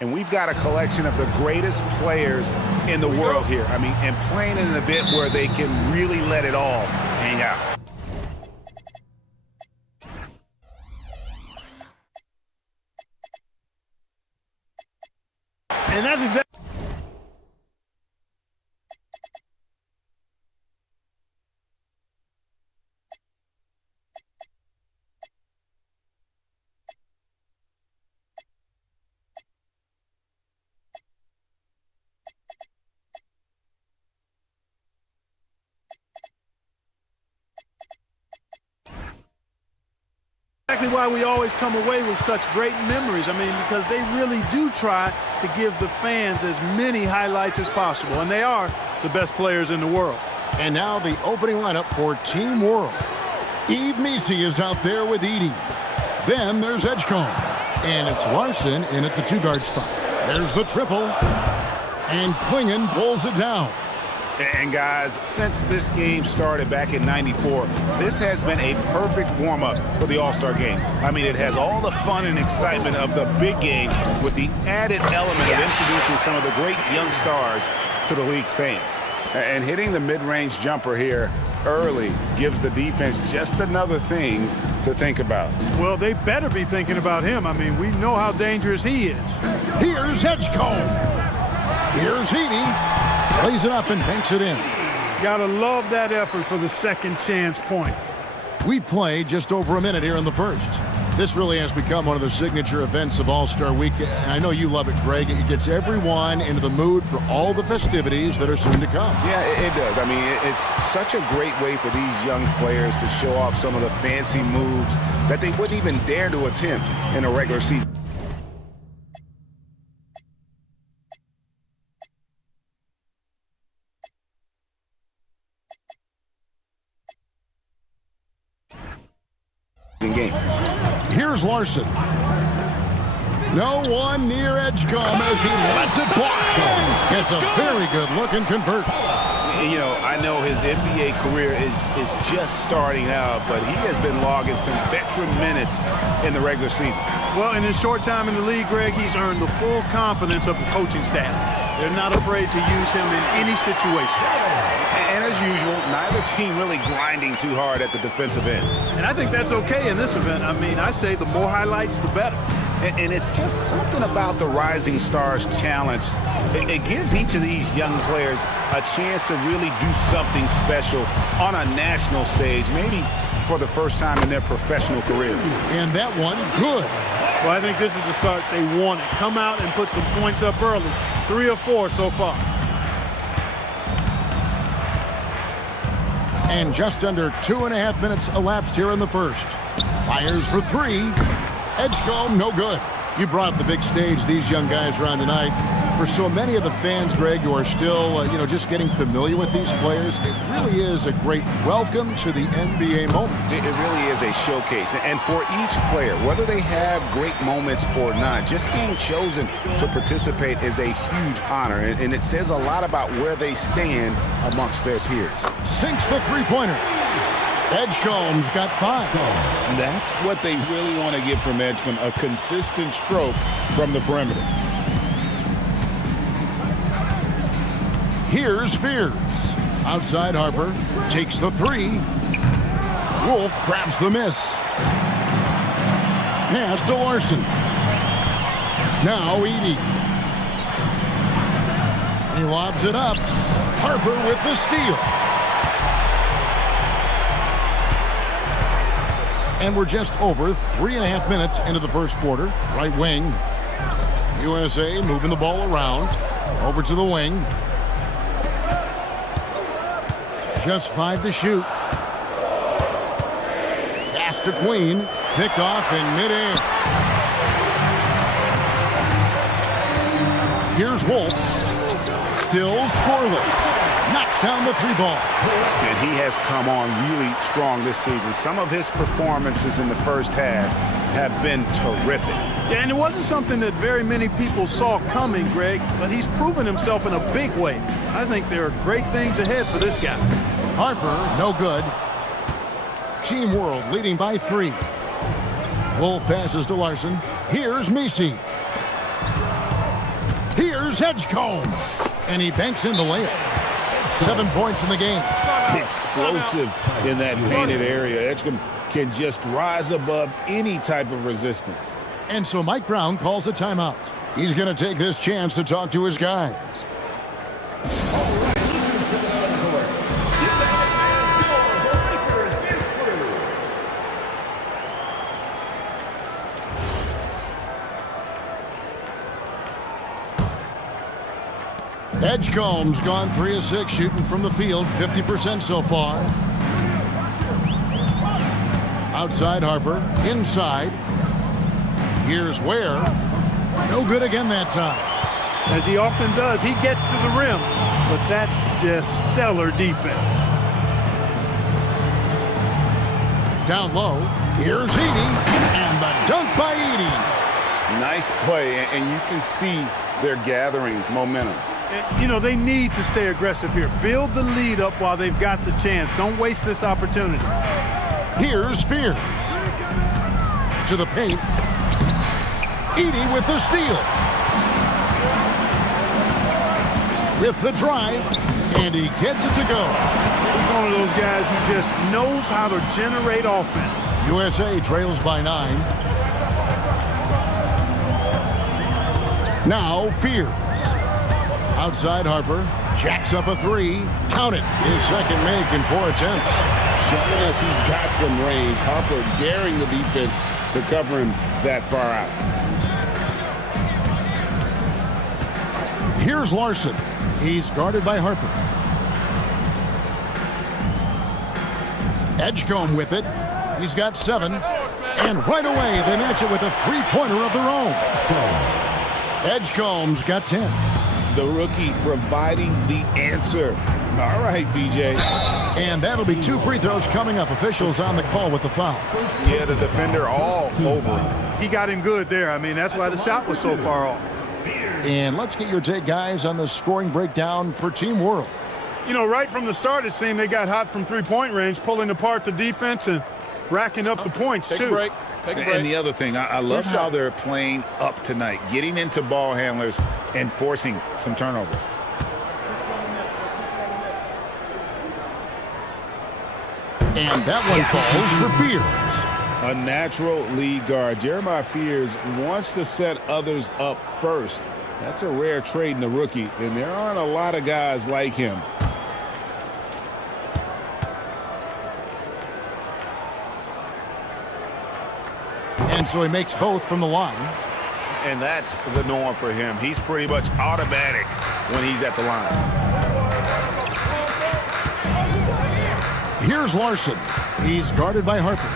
And we've got a collection of the greatest players in the world here. I mean, and playing in an event where they can really let it all hang out. And that's exactly. Exactly why we always come away with such great memories. I mean, because they really do try to give the fans as many highlights as possible, and they are the best players in the world. And now the opening lineup for Team World. Yves Missi is out there with Edey. Then there's Edgecombe. And it's Larson in at the two-guard spot. There's the triple. And Klingon pulls it down. And guys, since this game started back in '94, this has been a perfect warm-up for the All-Star game. I mean, it has all the fun and excitement of the big game with the added element of introducing some of the great young stars to the league's fans. And hitting the mid-range jumper here early gives the defense just another thing to think about. Well, they better be thinking about him. I mean, we know how dangerous he is. Here's Edgecombe. Here's Edey. Plays it up and banks it in. Gotta love that effort for the second chance point. We've played just over a minute here in the first. This really has become one of the signature events of All-Star Week. And I know you love it, Greg. It gets everyone into the mood for all the festivities that are soon to come. Yeah, it does. I mean, it's such a great way for these young players to show off some of the fancy moves that they wouldn't even dare to attempt in a regular season. Game. Here's Larson. No one near Edgecombe as he lets it fly. It's a very good look and converts. You know, I know his NBA career is just starting out, but he has been logging some veteran minutes in the regular season. Well, in his short time in the league, Greg, he's earned the full confidence of the coaching staff. They're not afraid to use him in any situation. And as usual, neither team really grinding too hard at the defensive end. And I think that's okay in this event. I mean, I say the more highlights, the better. And it's just something about the Rising Stars Challenge. It gives each of these young players a chance to really do something special on a national stage, maybe for the first time in their professional career. And that one, good. Well, I think this is the start they wanted. Come out and put some points up early. 3 or 4 so far. And just under 2.5 minutes elapsed here in the first. Fires for 3. Edgecombe, no good. You brought up the big stage these young guys are on tonight. For so many of the fans, Greg, who are still, just getting familiar with these players, it really is a great welcome to the NBA moment. It really is a showcase. And for each player, whether they have great moments or not, just being chosen to participate is a huge honor. And it says a lot about where they stand amongst their peers. Sinks the three-pointer. Edgecombe's got 5. That's what they really want to get from Edgecombe, a consistent stroke from the perimeter. Here's Fears. Outside Harper takes the 3. Wolf grabs the miss. Pass to Larson. Now Edey. He lobs it up. Harper with the steal. And we're just over 3.5 minutes into the first quarter. Right wing. USA moving the ball around. Over to the wing. Just 5 to shoot. Pass to Queen. Picked off in midair. Here's Wolf. Still scoreless. Knocks down the 3-ball. And he has come on really strong this season. Some of his performances in the first half have been terrific. Yeah, and it wasn't something that very many people saw coming, Greg, but he's proven himself in a big way. I think there are great things ahead for this guy. Harper, no good. Team World leading by 3. Wolf passes to Larson. Here's Missi. Here's Edgecombe. And he banks in the layup. 7 points in the game. Explosive in that painted area. Edgecombe can just rise above any type of resistance. And so Mike Brown calls a timeout. He's going to take this chance to talk to his guys. Edgecombe's gone 3 of 6 shooting from the field, 50% so far. Outside Harper, inside. Here's Ware. No good again that time. As he often does, he gets to the rim, but that's just stellar defense. Down low, here's Edey, and the dunk by Edey. Nice play, and you can see they're gathering momentum. You know, they need to stay aggressive here. Build the lead up while they've got the chance. Don't waste this opportunity. Here's Fears. To the paint. Edey with the steal. With the drive, and he gets it to go. He's one of those guys who just knows how to generate offense. USA trails by 9. Now Fears. Outside Harper, jacks up a 3. Count it. His second make in 4 attempts. Showing us he's got some range. Harper daring the defense to cover him that far out. Here's Larson. He's guarded by Harper. Edgecombe with it. He's got 7. And right away, they match it with a 3-pointer of their own. Edgecombe's got 10. The rookie providing the answer. All right, BJ. And that'll be 2 free throws coming up. Officials on the call with the foul. Yeah, the defender all over him. He got him good there. I mean, that's why the shot was so far off. And let's get your take, guys, on the scoring breakdown for Team World. You know, right from the start, it seemed they got hot from three-point range, pulling apart the defense and racking up the points, Take too. a break. Take a break. And the other thing, I love how they're playing up tonight, getting into ball handlers and forcing some turnovers. And that one falls for Fears. A natural lead guard. Jeremiah Fears wants to set others up first. That's a rare trait in the rookie, and there aren't a lot of guys like him. And so he makes both from the line. And that's the norm for him. He's pretty much automatic when he's at the line. Here's Larson. He's guarded by Harper.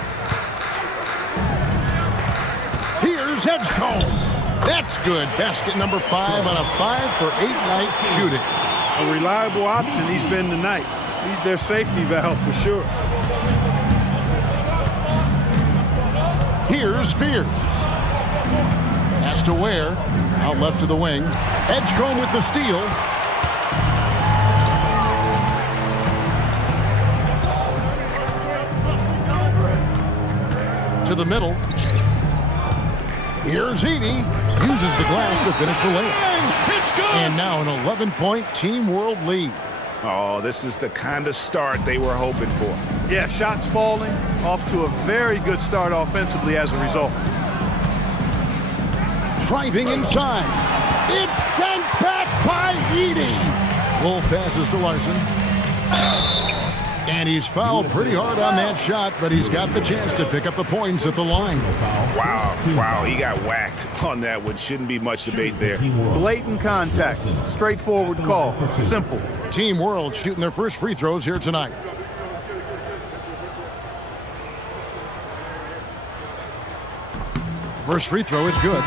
Here's Edgecombe. That's good. Basket number 5 on a 5-for-8 night shooting. A reliable option he's been tonight. He's their safety valve for sure. Here's Fears. Pass to Ware. Out left to the wing. Edgecombe with the steal. To the middle. Here's Edey. Uses the glass to finish the layup. It's good. And now an 11-point Team World lead. Oh, this is the kind of start they were hoping for. Yeah, shots falling, off to a very good start offensively as a result. Driving inside. It's sent back by Edey. Both passes to Larson. And he's fouled pretty hard on that shot, but he's got the chance to pick up the points at the line. Wow, he got whacked on that one. Shouldn't be much debate there. Blatant contact, straightforward call, simple. Team World shooting their first free throws here tonight. First free throw is good.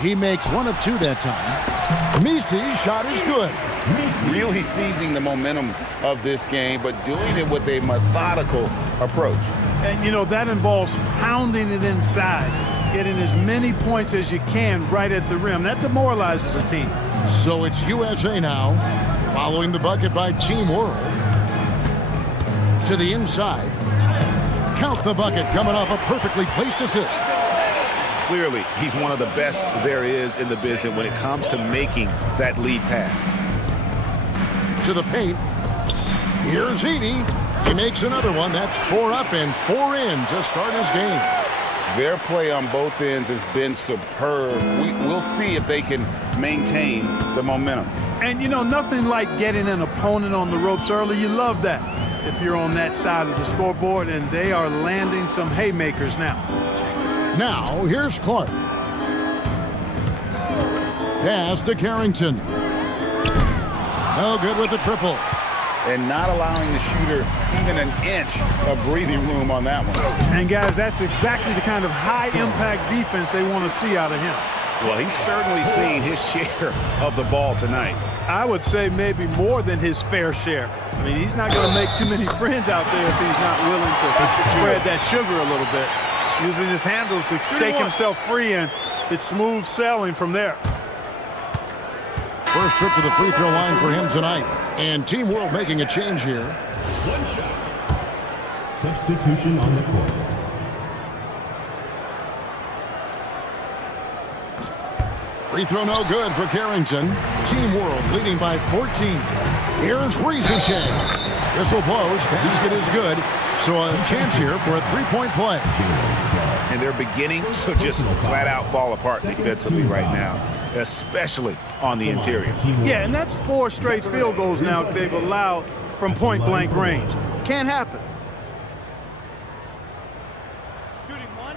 He makes 1 of 2 that time. Misi's shot is good. Really seizing the momentum of this game, but doing it with a methodical approach. And, you know, that involves pounding it inside. getting as many points as you can right at the rim. That demoralizes a team. So it's USA now, following the bucket by Team World. To the inside. Count the bucket, coming off a perfectly placed assist. Clearly, he's one of the best there is in the business when it comes to making that lead pass. To the paint. Here's Edie. He makes another one. That's 4 up and 4 in to start his game. Their play on both ends has been superb. We'll see if they can maintain the momentum. And, you know, nothing like getting an opponent on the ropes early. You love that if you're on that side of the scoreboard, and they are landing some haymakers now. Now, here's Clark. Pass to Carrington. No good with the triple. And not allowing the shooter even an inch of breathing room on that one. And, guys, that's exactly the kind of high-impact defense they want to see out of him. Well, he's certainly seen his share of the ball tonight. I would say maybe more than his fair share. I mean, he's not going to make too many friends out there if he's not willing to spread that sugar a little bit. Using his handles to shake himself free, and it's smooth sailing from there. First trip to the free throw line for him tonight. And Team World making a change here. One shot. Substitution on the court. Free throw no good for Carrington. Team World leading by 14. Here's Rieseshay. Whistle blows. Basket is good. So a chance here for a three-point play. And they're beginning to just flat out fall apart defensively right now, especially on the interior. Yeah, and that's 4 straight field goals now they've allowed from point-blank range. Can't happen. Shooting one.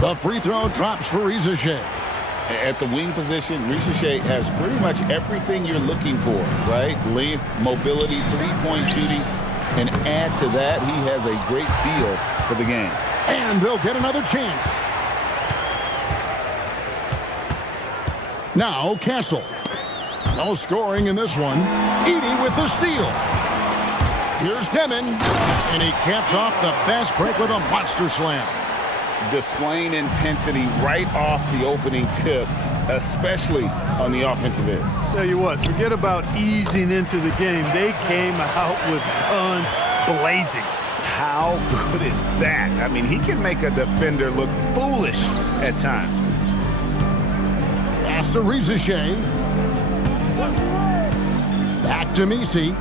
The free throw drops for Rieseshay. At the wing position, Rieseshay has pretty much everything you're looking for, right? Length, mobility, three-point shooting, and add to that, he has a great feel for the game. And they'll get another chance. Now Castle. No scoring in this one. Edie with the steal. Here's Demon, and he caps off the fast break with a monster slam. Displaying intensity right off the opening tip, especially on the offensive end. Tell you what, forget about easing into the game. They came out with guns blazing. How good is that? I mean, he can make a defender look foolish at times. Pass to Rieseshay. Back to Misi.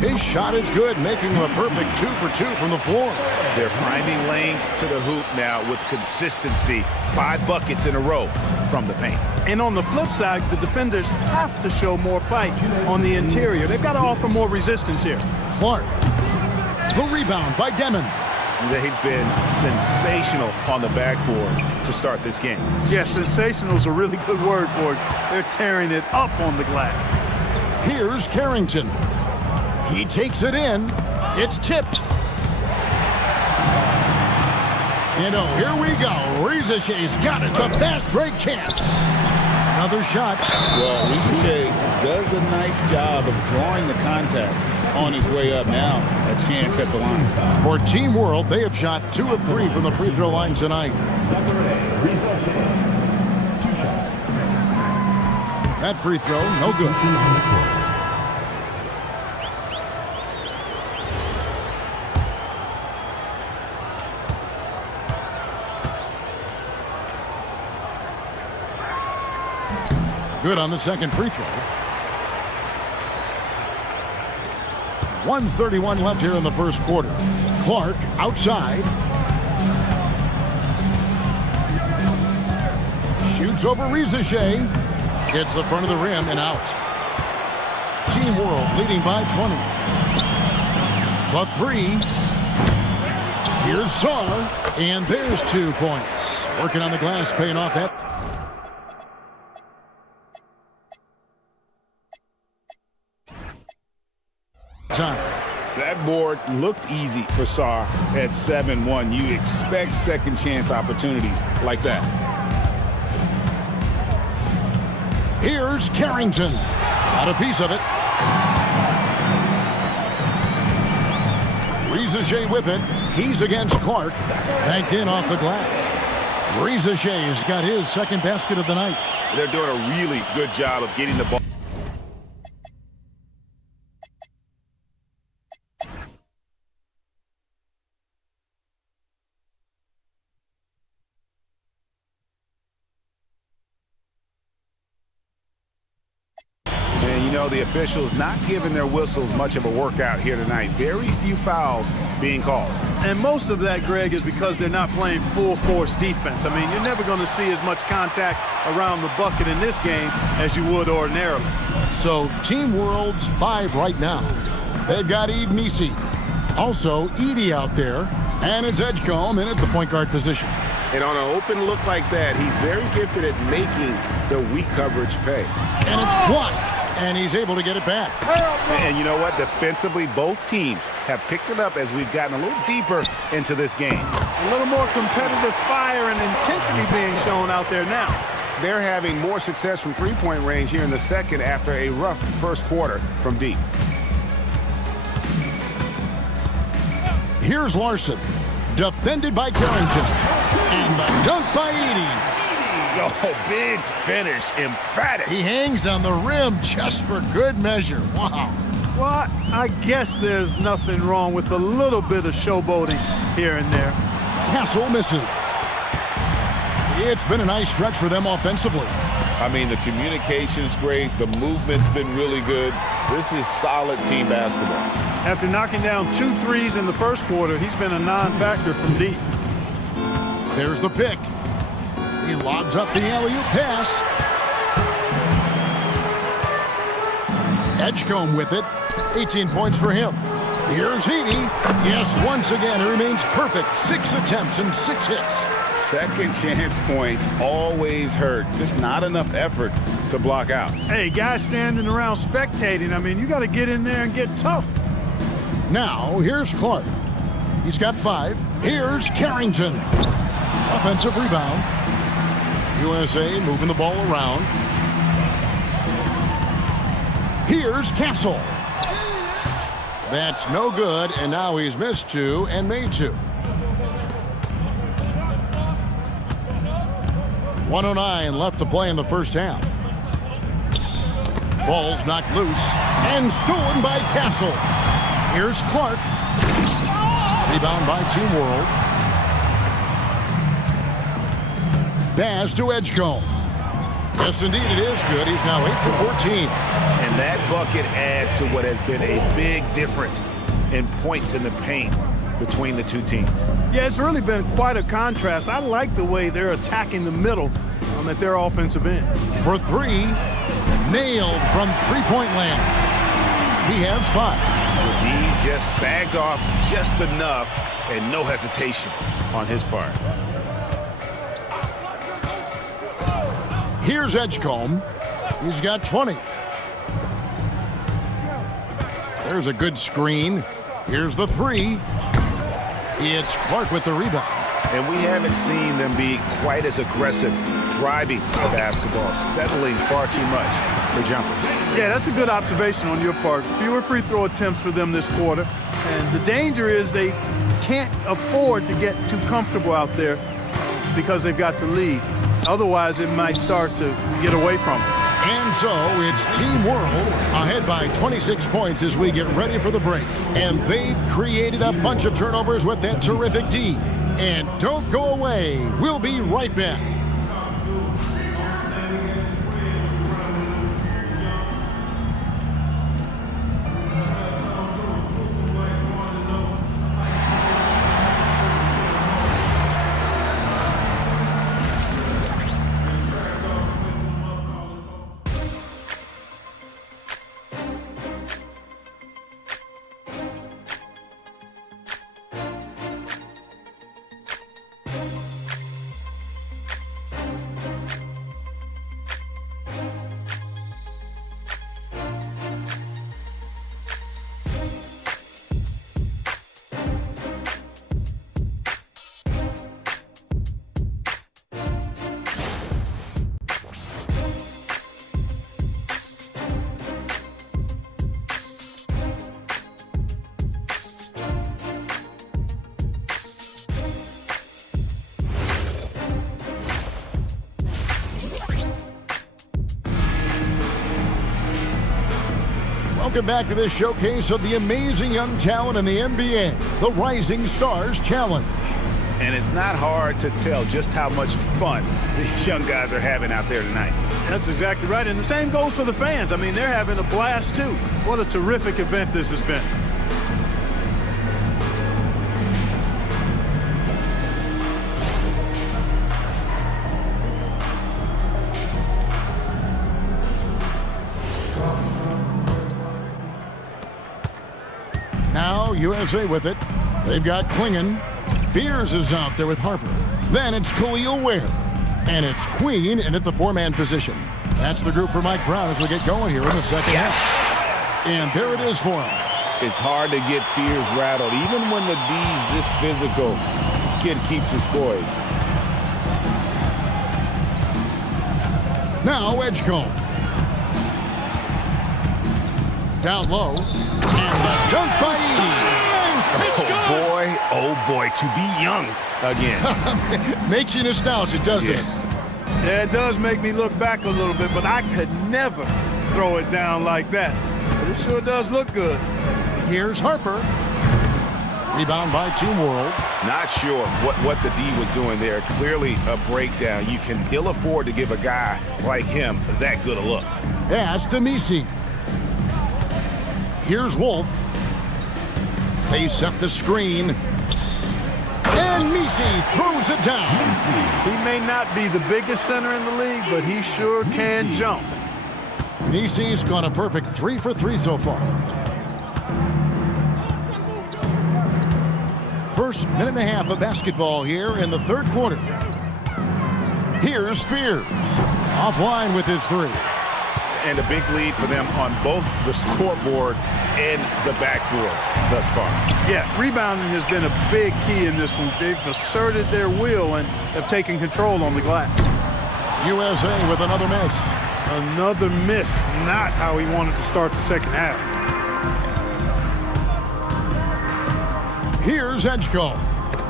His shot is good, making him a perfect 2 for 2 from the floor. They're finding lanes to the hoop now with consistency. 5 buckets in a row from the paint. And on the flip side, the defenders have to show more fight on the interior. They've got to offer more resistance here. Clark. The rebound by Demon. They've been sensational on the backboard to start this game. Yes, sensational is a really good word for it. They're tearing it up on the glass. Here's Carrington. He takes it in. It's tipped. And oh, here we go. Rieseshay's got it. The fast break chance. Another shot. Well, Rieseshay does a nice job of drawing the contact on his way up. Now, a chance at the line. For Team World, they have shot 2 of 3 from the free throw line tonight. That free throw, no good. Good on the second free throw. 1:31 left here in the first quarter. Clark outside. Shoots over Reza Shea. Hits the front of the rim and out. Team World leading by 20. The three. Here's Saul. And there's 2 points. Working on the glass, paying off that. Time. That board looked easy for Sarr at 7-1. You expect second chance opportunities like that. Here's Carrington. Got a piece of it. Reza Shea with it. He's against Clark. Banked in off the glass. Reza Shea has got his second basket of the night. They're doing a really good job of getting the ball. And you know, the officials not giving their whistles much of a workout here tonight. Very few fouls being called. And most of that, Greg, is because they're not playing full force defense. I mean, you're never going to see as much contact around the bucket in this game as you would ordinarily. So Team World's 5 right now. They've got Eve Nisi. Also, Edey out there. And it's Edgecombe in at the point guard position. And on an open look like that, he's very gifted at making the weak coverage pay. And it's blocked. And he's able to get it back. And you know what? Defensively, both teams have picked it up as we've gotten a little deeper into this game. A little more competitive fire and intensity being shown out there now. They're having more success from three-point range here in the second after a rough first quarter from deep. Here's Larson. Defended by Carrington. And the dunk by Edey. Oh, big finish, emphatic. He hangs on the rim just for good measure. Wow. Well, I guess there's nothing wrong with a little bit of showboating here and there. Castle misses. It's been a nice stretch for them offensively. I mean, the communication's great. The movement's been really good. This is solid team basketball. After knocking down 2 threes in the first quarter, he's been a non-factor from deep. There's the pick. He lobs up the alley-oop pass. Edgecombe with it. 18 points for him. Here's Edey. Yes, once again, he remains perfect. 6 attempts and 6 hits. Second chance points always hurt. Just not enough effort to block out. Hey, guys standing around spectating, I mean, you got to get in there and get tough. Now, here's Clark. He's got 5. Here's Carrington. Offensive rebound. USA moving the ball around. Here's Castle. That's no good, and now he's missed 2 and made 2. 1:09 left to play in the first half. Ball's knocked loose and stolen by Castle. Here's Clark. Rebound by Team World. Pass to Edgecombe. Yes, indeed, it is good. He's now 8 for 14. And that bucket adds to what has been a big difference in points in the paint between the two teams. Yeah, it's really been quite a contrast. I like the way they're attacking the middle at their offensive end. For 3, nailed from three-point land. He has 5. The D just sagged off just enough and no hesitation on his part. Here's Edgecombe. He's got 20. There's a good screen. Here's the 3. It's Clark with the rebound. And we haven't seen them be quite as aggressive driving the basketball, settling far too much for jumpers. Yeah, that's a good observation on your part. Fewer free throw attempts for them this quarter. And the danger is they can't afford to get too comfortable out there because they've got the lead. Otherwise, it might start to get away from them. And so it's Team World ahead by 26 points as we get ready for the break. And they've created a bunch of turnovers with that terrific D. And don't go away. We'll be right back. Welcome back to this showcase of the amazing young talent in the NBA, the Rising Stars Challenge. And it's not hard to tell just how much fun these young guys are having out there tonight. That's exactly right, and the same goes for the fans. I mean, they're having a blast, too. What a terrific event this has been. Now USA with it. They've got Klingon. Fears is out there with Harper. Then it's Khalil Ware. And it's Queen in at the four-man position. That's the group for Mike Brown as we get going here in the second half. And there it is for him. It's hard to get Fears rattled. Even when the D's this physical, this kid keeps his poise. Now Edgecombe. Down low. And the dunk by Edie. Oh boy, to be young again. Makes you nostalgic, doesn't it? Yeah, it does make me look back a little bit, but I could never throw it down like that. But it sure does look good. Here's Harper. Rebound by Team World. Not sure what the D was doing there. Clearly a breakdown. You can ill afford to give a guy like him that good a look. Pass to Misi. Here's Wolf. They set the screen. And Misi throws it down. He may not be the biggest center in the league, but he sure can jump. Misi's gone a perfect 3 for 3 so far. First minute and a half of basketball here in the third quarter. Here's Fears. Offline with his three. And a big lead for them on both the scoreboard and the backboard thus far. Yeah, rebounding has been a big key in this one. They've asserted their will and have taken control on the glass. USA with another miss. Another miss, not how he wanted to start the second half. Here's Edgecombe.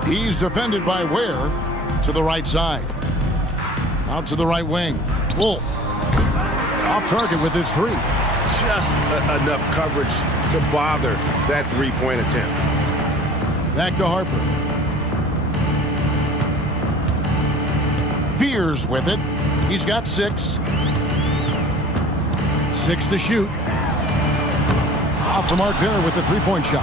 He's defended by Ware to the right side. Out to the right wing. Wolf. Off target with his three. Just enough coverage to bother that three-point attempt. Back to Harper. Fears with it. He's got 6. 6 to shoot. Off the mark there with the three-point shot.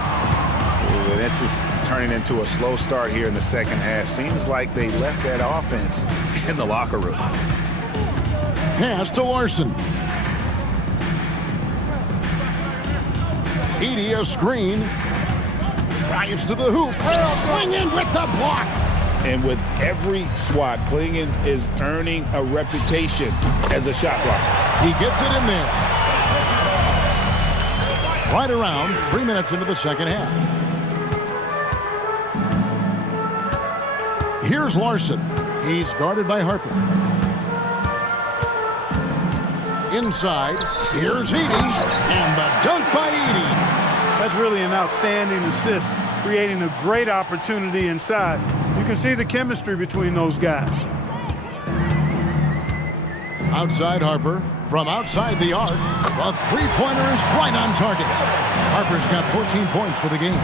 Ooh, this is turning into a slow start here in the second half. Seems like they left that offense in the locker room. Pass to Larson. Edie a screen. Drives to the hoop. Klingon with the block. And with every swat, Klingon is earning a reputation as a shot blocker. He gets it in there. Right around 3 minutes into the second half. Here's Larson. He's guarded by Harper. Inside, here's Edie, and the dunk by Edie. That's really an outstanding assist, creating a great opportunity inside. You can see the chemistry between those guys. Outside Harper, from outside the arc, a three-pointer is right on target. Harper's got 14 points for the game.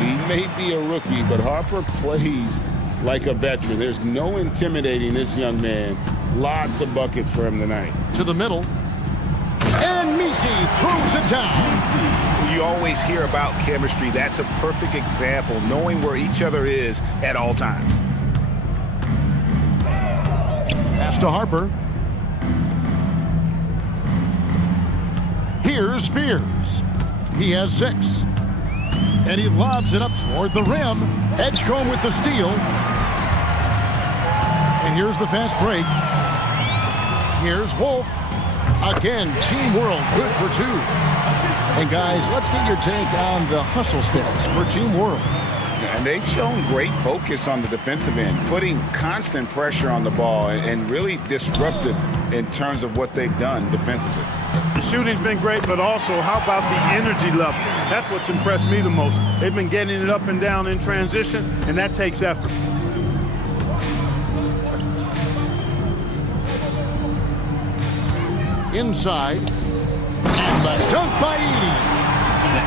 He may be a rookie, but Harper plays like a veteran. There's no intimidating this young man. Lots of buckets for him tonight. To the middle. And Misi throws it down. You always hear about chemistry. That's a perfect example, knowing where each other is at all times. Pass to Harper. Here's Fears. He has 6. And he lobs it up toward the rim. Edgecombe with the steal. And here's the fast break. Here's Wolf. Again, Team World good for 2. And guys, let's get your take on the hustle stats for Team World. And they've shown great focus on the defensive end, putting constant pressure on the ball and really disruptive in terms of what they've done defensively. The shooting's been great, but also how about the energy level? That's what's impressed me the most. They've been getting it up and down in transition, and that takes effort. Inside. And The dunk by Edey.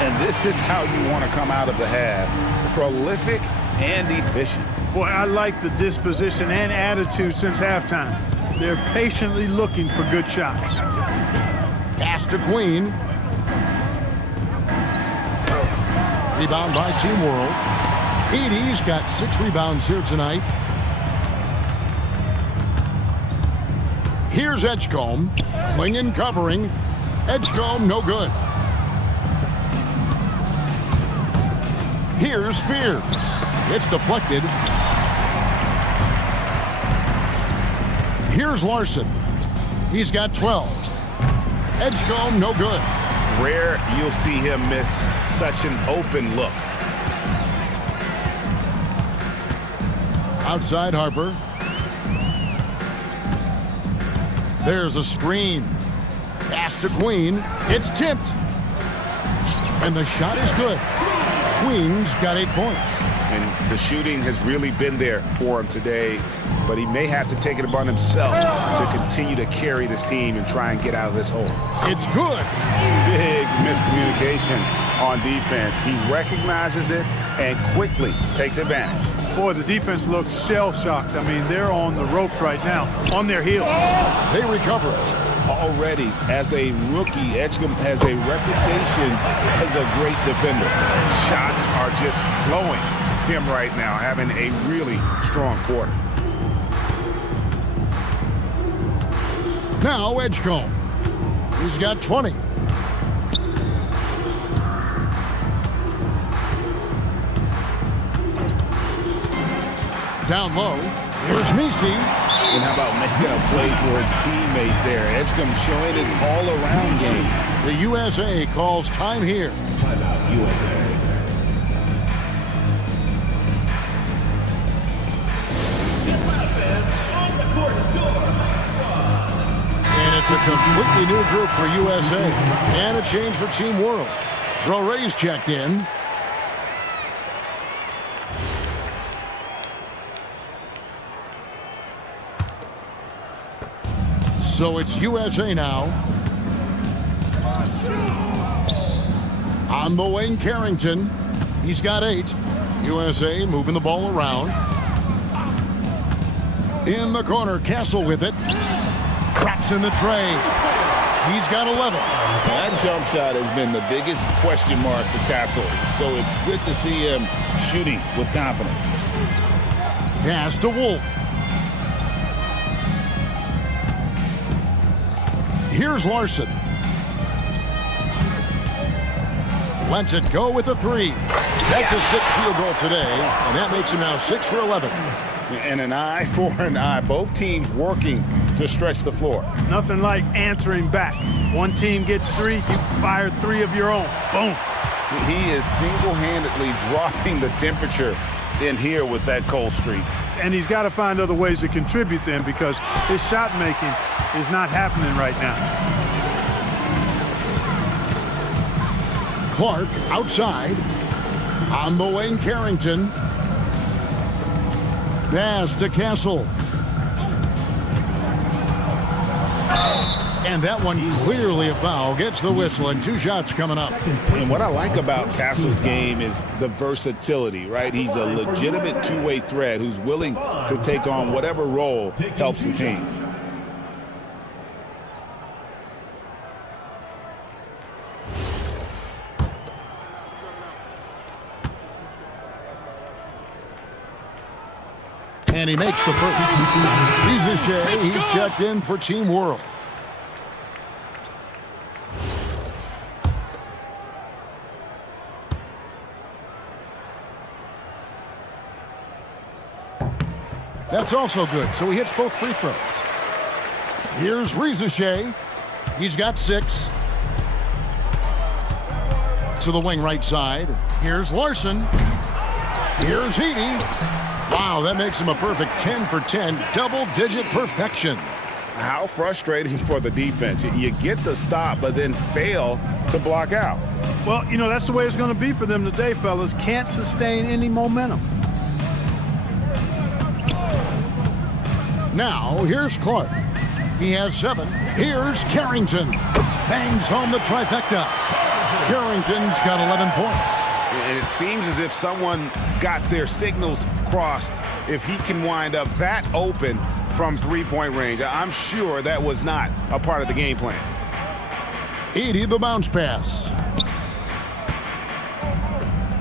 And this is how you want to come out of the half. Prolific and efficient. Boy, I like the disposition and attitude since halftime. They're patiently looking for good shots. Pass to Queen. Rebound by Team World. Edey's got 6 rebounds here tonight. Here's Edgecombe. Clinging, covering. Edgecombe, no good. Here's Fears. It's deflected. Here's Larson. He's got 12. Edgecombe, no good. Rare you'll see him miss such an open look. Outside Harper. There's a screen. Pass to Queen. It's tipped. And the shot is good. Queen's got 8 points. And the shooting has really been there for him today, but he may have to take it upon himself to continue to carry this team and try and get out of this hole. It's good. Big miscommunication on defense. He recognizes it and quickly takes advantage. Boy, the defense looks shell-shocked. I mean, they're on the ropes right now, on their heels. They recover it. Already, as a rookie, Edgecombe has a reputation as a great defender. Shots are just flowing for him right now, having a really strong quarter. Now Edgecombe. He's got 20. Down low. Here's Misi. And how about making a play for his teammate there? Edgecombe showing his all-around game. The USA calls time here. USA. And it's a completely new group for USA. And a change for Team World. Drore's checked in. So it's USA now. On the wing, Carrington. He's got 8. USA moving the ball around. In the corner, Castle with it. Traps in the tray. He's got 11. That jump shot has been the biggest question mark for Castle, so it's good to see him shooting with confidence. Pass to Wolf. Here's Larson. Lets it go with a 3. That's a 6th field goal today, and that makes him now 6 for 11. And an eye for an eye. Both teams working to stretch the floor. Nothing like answering back. One team gets 3, you fire 3 of your own. Boom. He is single-handedly dropping the temperature in here with that cold streak. And he's got to find other ways to contribute then, because his shot making is not happening right now. Clark outside. On the wing, Carrington. Pass to Castle. And that one clearly a foul. Gets the whistle, and 2 shots coming up. And what I like about Castle's game is the versatility, right? He's a legitimate two-way threat who's willing to take on whatever role helps the team. And he makes the first. He's checked in for Team World. That's also good, so he hits both free throws. Here's Rizichet. He's got 6. To the wing right side. Here's Larson. Here's Edey. Wow, that makes him a perfect 10 for 10, double-digit perfection. How frustrating for the defense. You get the stop, but then fail to block out. Well, you know, that's the way it's going to be for them today, fellas. Can't sustain any momentum. Now, here's Clark. He has 7. Here's Carrington. bangs home the trifecta. Carrington's got 11 points. And it seems as if someone got their signals crossed if he can wind up that open from three-point range. I'm sure that was not a part of the game plan. 80 the bounce pass.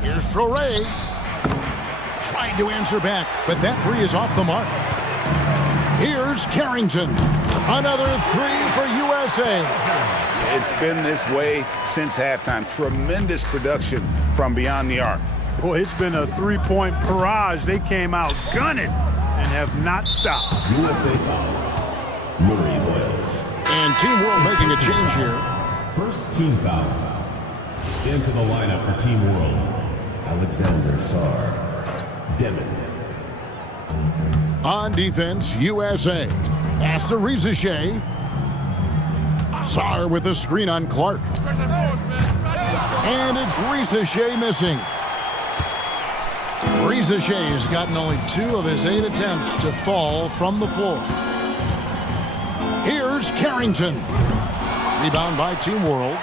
Here's Traore. Tried to answer back, but that three is off the mark. Here's Carrington. Another three for USA. It's been this way since halftime. Tremendous production from beyond the arc. Boy, it's been a three-point barrage. They came out gunning and have not stopped. USA foul. Murray Wales. And Team World making a change here. First team foul. Into the lineup for Team World. Alexander Sarr. Devin. On defense, USA. Pass to Rizachet. Sarr with a screen on Clark. And it's Rizachet missing. Rizachet has gotten only 2 of his 8 attempts to fall from the floor. Here's Carrington. Rebound by Team World.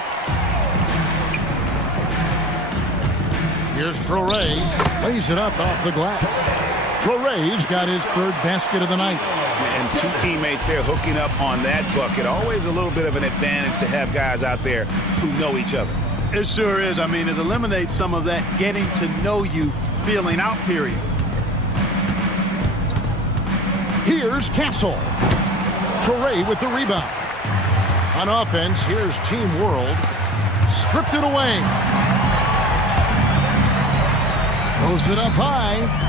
Here's Traore. Lays it up off the glass. Traore's got his 3rd basket of the night. And 2 teammates there hooking up on that bucket. Always a little bit of an advantage to have guys out there who know each other. It sure is. I mean, it eliminates some of that getting to know you feeling out period. Here's Castle. Traore with the rebound. On offense, here's Team World. Stripped it away. Throws it up high.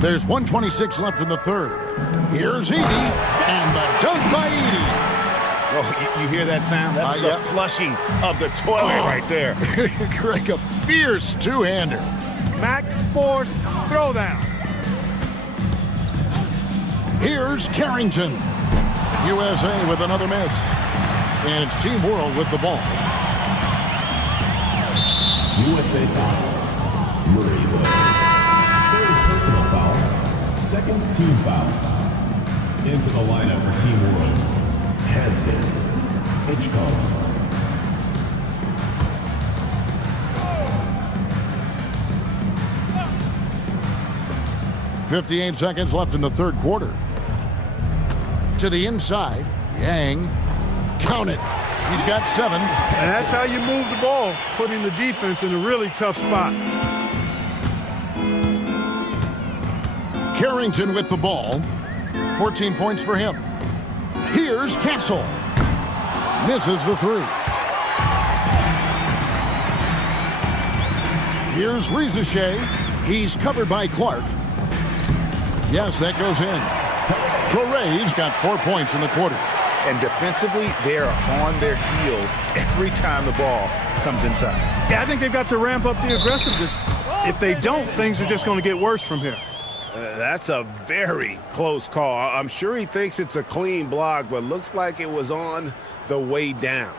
There's 1:26 left in the 3rd. Here's Edey, and the dunk by Edey. Oh, you hear that sound? That's the flushing of the toilet right there. Greg, a fierce two-hander. Max force throwdown. Here's Carrington. USA with another miss. And it's Team World with the ball. USA foul. Murray Wales. 3rd personal foul. 2nd team foul. Into the lineup for Team World. Hansen. Hitchcock. .58 seconds left in the 3rd quarter. To the inside. Yang. Count it. He's got 7. And that's how you move the ball, putting the defense in a really tough spot. Carrington with the ball. 14 points for him. Here's Castle. Misses the 3. Here's Rizachet. He's covered by Clark. Yes, that goes in. Traore's got 4 points in the quarter. And defensively, they are on their heels every time the ball comes inside. Yeah, I think they've got to ramp up the aggressiveness. If they don't, things are just going to get worse from here. That's a very close call. I'm sure he thinks it's a clean block, but looks like it was on the way down.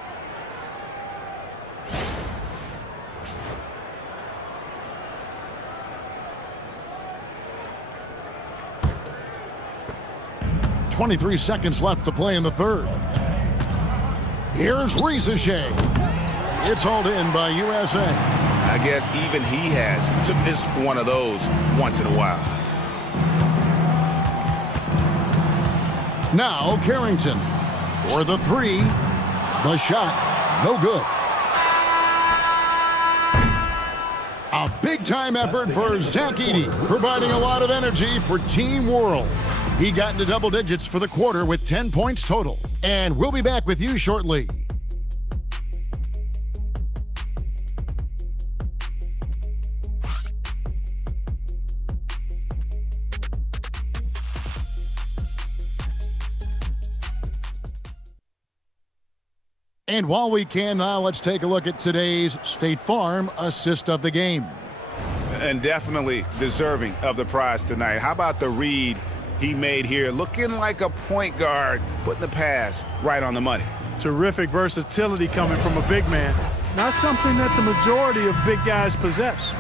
.23 seconds left to play in the 3rd. Here's Rizachet. It's hauled in by USA. I guess even he has to miss one of those once in a while. Now Carrington for the 3. The shot, no good. A big-time effort for Zach Edey, providing a lot of energy for Team World. He got into double digits for the quarter with 10 points total. And we'll be back with you shortly. And while we can now, let's take a look at today's State Farm assist of the game. And definitely deserving of the prize tonight. How about the read he made here? Looking like a point guard, putting the pass right on the money. Terrific versatility coming from a big man. Not something that the majority of big guys possess.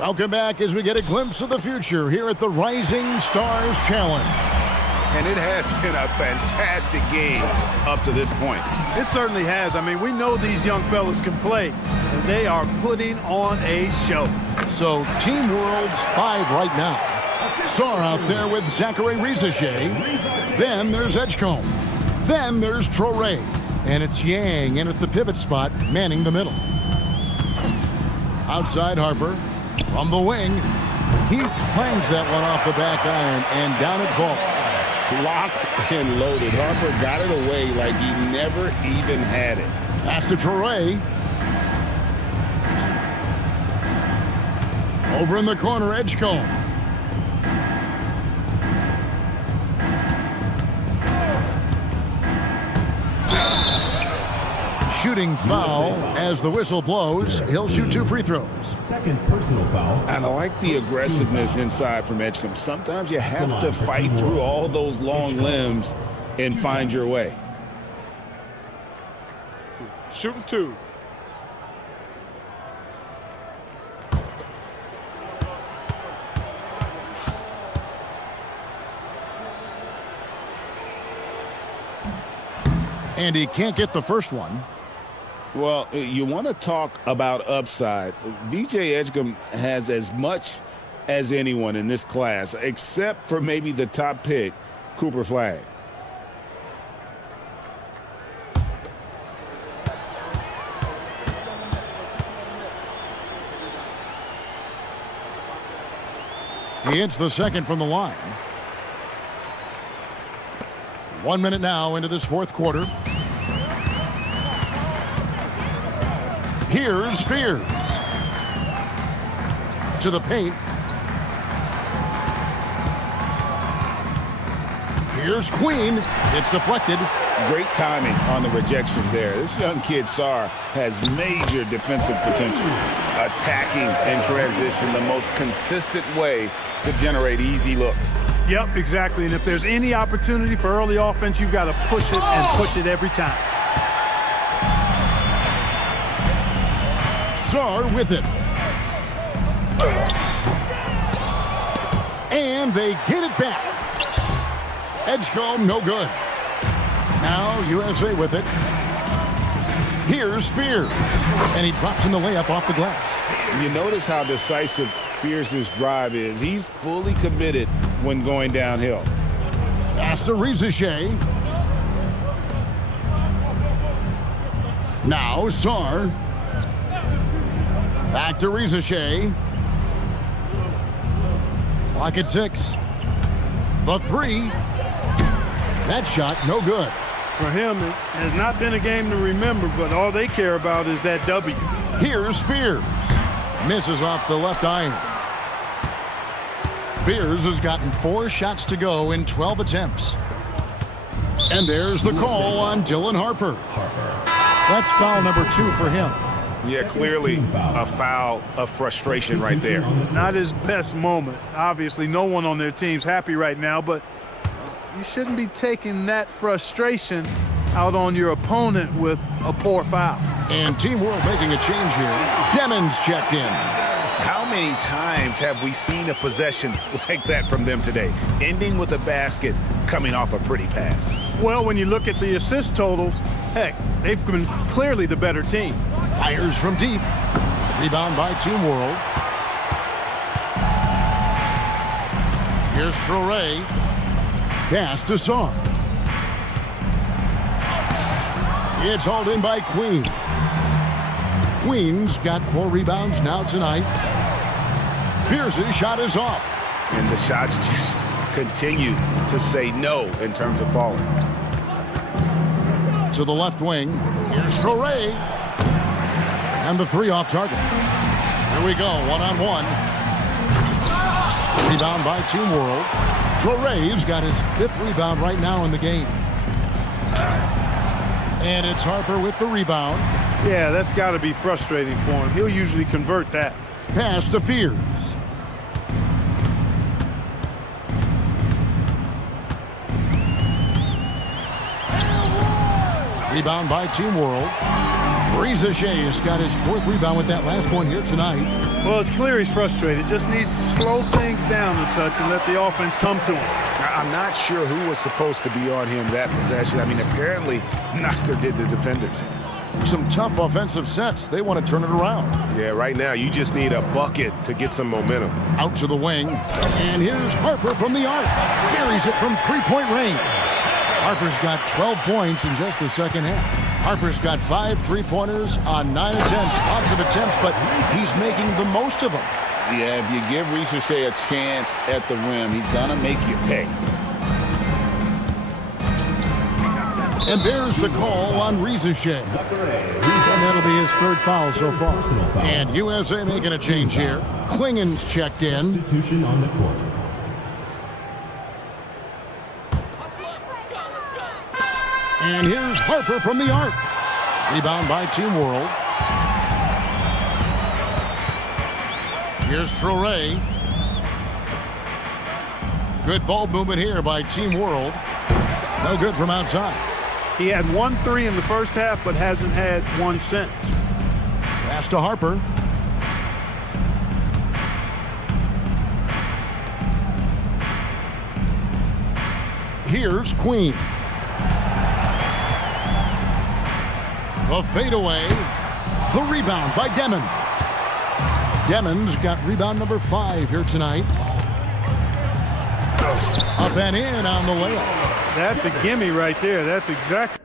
Welcome back as we get a glimpse of the future here at the Rising Stars Challenge. And it has been a fantastic game up to this point. It certainly has. I mean, we know these young fellas can play, and they are putting on a show. So Team World's 5 right now. Sar out there with Zachary Rizachet. Then there's Edgecombe. Then there's Traore. And it's Yang in at the pivot spot, manning the middle. Outside Harper. From the wing, he clangs that one off the back iron, and down it falls. Locked and loaded. Harper got it away like he never even had it. Pass to Traore. Over in the corner, Edgecombe. Shooting foul as the whistle blows. He'll shoot 2 free throws. Second personal foul. And I like the aggressiveness inside from Edgecombe. Sometimes you have to fight through all those long limbs and find your way. Shooting 2. And he can't get the first one. Well, you want to talk about upside. VJ Edgecombe has as much as anyone in this class, except for maybe the top pick, Cooper Flagg. He hits the second from the line. 1 minute now into this fourth quarter. Here's Spears. To the paint. Here's Queen. It's deflected. Great timing on the rejection there. This young kid, Sar, has major defensive potential. Attacking in transition, the most consistent way to generate easy looks. Yep, exactly. And if there's any opportunity for early offense, you've got to push it and push it every time. Sar with it. And they get it back. Edgecombe, no good. Now USA with it. Here's Spears. And he drops in the layup off the glass. You notice how decisive Spears' drive is. He's fully committed when going downhill. Pass to Rizachet. Now Sar. Back to Rizachet. Clock at 6. The 3. That shot, no good. For him, it has not been a game to remember, but all they care about is that W. Here's Spears. Misses off the left iron. Spears has gotten 4 shots to go in 12 attempts. And there's the call on Dylan Harper. That's foul number 2 for him. Yeah, clearly a foul of frustration right there. Not his best moment. Obviously, no one on their team's happy right now, but you shouldn't be taking that frustration out on your opponent with a poor foul. And Team World making a change here. Demons checked in. How many times have we seen a possession like that from them today, ending with a basket coming off a pretty pass? Well, when you look at the assist totals, heck, they've been clearly the better team. Fires from deep. Rebound by Team World. Here's Traore. Pass to Sar. It's hauled in by Queen. Queen's got 4 rebounds now tonight. Pierce's shot is off. And the shots just continue to say no in terms of falling. To the left wing. Here's Traore. And the 3 off target. Here we go, 1-on-1. Rebound by Team World. Traore's got his 5th rebound right now in the game. And it's Harper with the rebound. Yeah, that's got to be frustrating for him. He'll usually convert that. Pass to Fears. Rebound by Team World. 3 Reza Shea has got his 4th rebound with that last one here tonight. Well, it's clear he's frustrated. Just needs to slow things down a touch and let the offense come to him. I'm not sure who was supposed to be on him that possession. I mean, apparently neither did the defenders. Some tough offensive sets. They want to turn it around. Yeah, right now you just need a bucket to get some momentum. Out to the wing. And here's Harper from the arc. Buries it from three-point range. Harper's got 12 points in just the second half. Harper's got 5 3-pointers on 9 attempts. Lots of attempts, but he's making the most of them. Yeah, if you give Reza Shea a chance at the rim, he's going to make you pay. And there's the call on Reza Shea. And that'll be his 3rd foul so far. And USA making a change here. Klingen's checked in. Substitution on the court. And here's Harper from the arc. Rebound by Team World. Here's Traore. Good ball movement here by Team World. No good from outside. He had 1 3 in the first half, but hasn't had one since. Pass to Harper. Here's Queen. A fadeaway. The rebound by Demon. Demon's got rebound number 5 here tonight. Up and in on the layup. That's a gimme right there. That's exactly.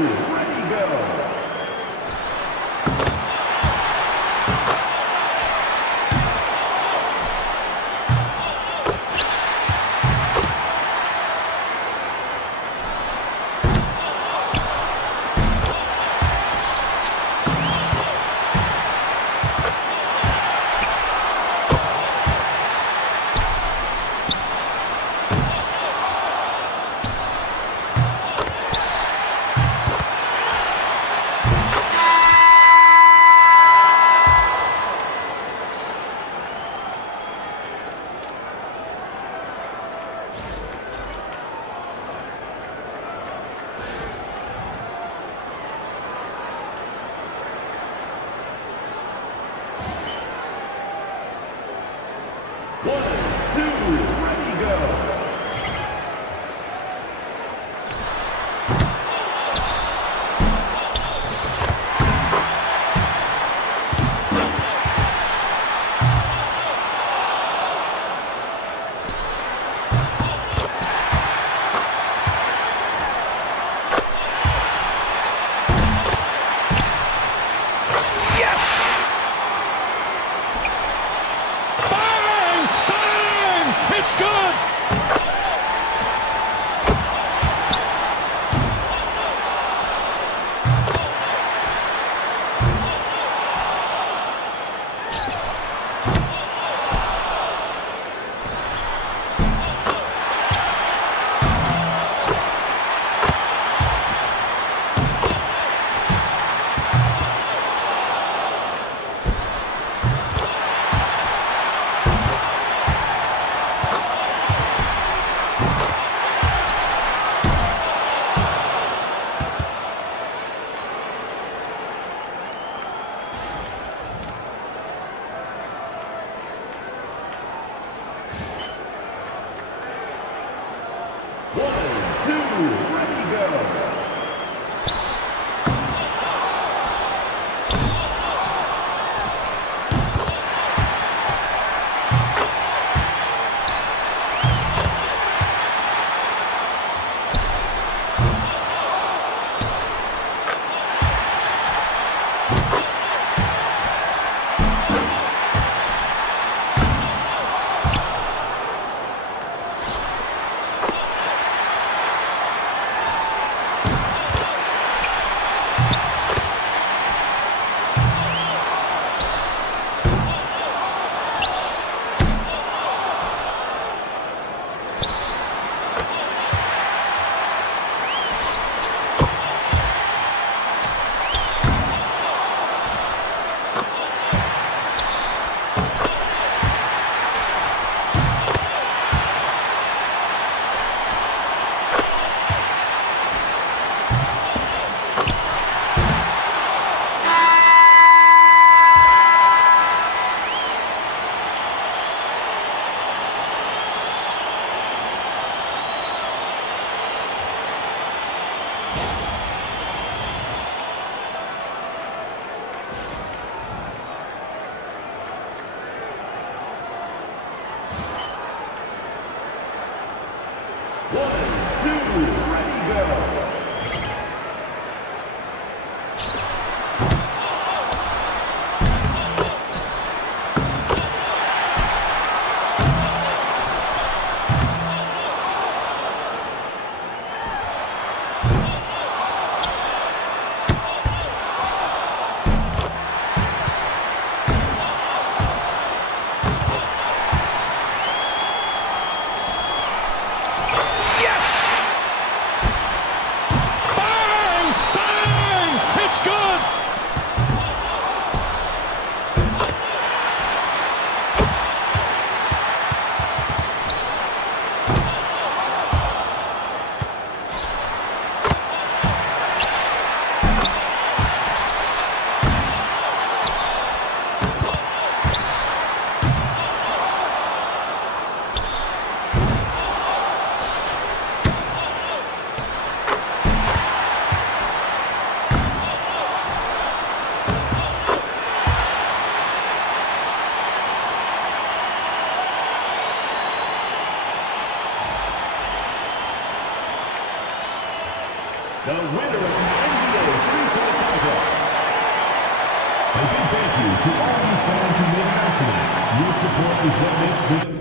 ready, go. It's good. The winner of the A big thank you to all you fans who made it out tonight. Your support is what makes this